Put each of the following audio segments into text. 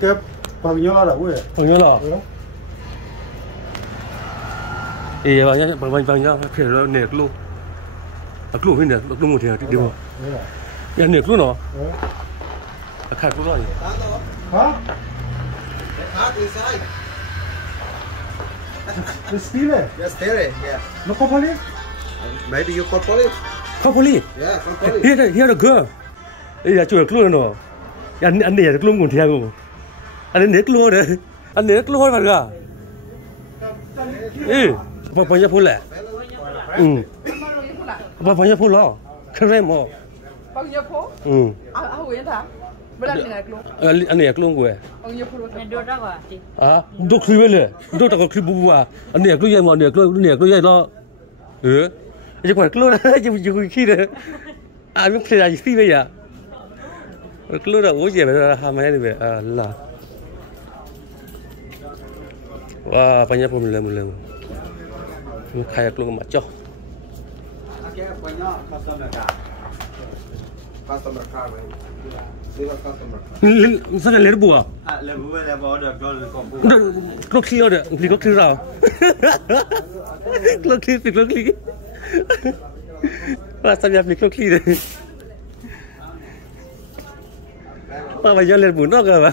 Cái bao nhiêu là đâu vậy? Bao nhiêu là? Ê, bao nhiêu phải là nẹt luôn. Luôn phải nẹt, luôn một thì đi đâu? Ya nẹt luôn nó. Khác luôn rồi. Hả? The steel? Yes, steel. Yeah. No copper? Maybe you call police. Call police. Yeah, call police. Here the girl. Ê, ya chui luôn nó. Anh nẹt luôn một thì không? Anh nẹt luôn đấy. Anh nẹt luôn mà cả. Ê, bao nhiêu phút lẹ? Bao nhiêu phút lo? Khare mo. Bao nhiêu phút? Hồi thả. Bữa nay nẹt luôn. Anh nẹt luôn của. Bao nhiêu phút? Đưa ra quả. Đốt khí vậy nè. Đốt tao có khí bù à. Anh nẹt luôn vậy mà nẹt luôn vậy lo. Chứ còn luôn chứ khi đấy. Anh biết là gì vậy à? Luôn là ủa gì mà ham hay vậy là. Wah, banyak mulai. Kayak lu macam. Customer car. Sana lebu ah? Lebu order Kau kiri ada, kau kiri tau. Kau kiri. Wah, saya beli kau kiri. Wah, banyak lebu nak apa?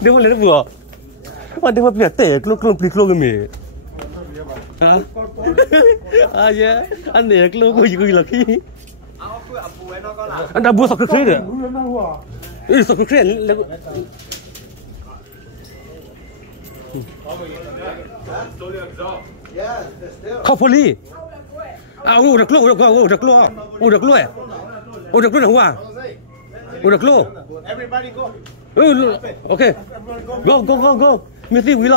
Dia mau lebu ah? Wah, dia mau beli teh, kau beli kau ke me? Hah? Ya, ane kau lagi. Anda buat soccer clear. Soccer clear. Call police. Udah keluar. Udah keluar. Everybody go. Okay. Go. Mesti we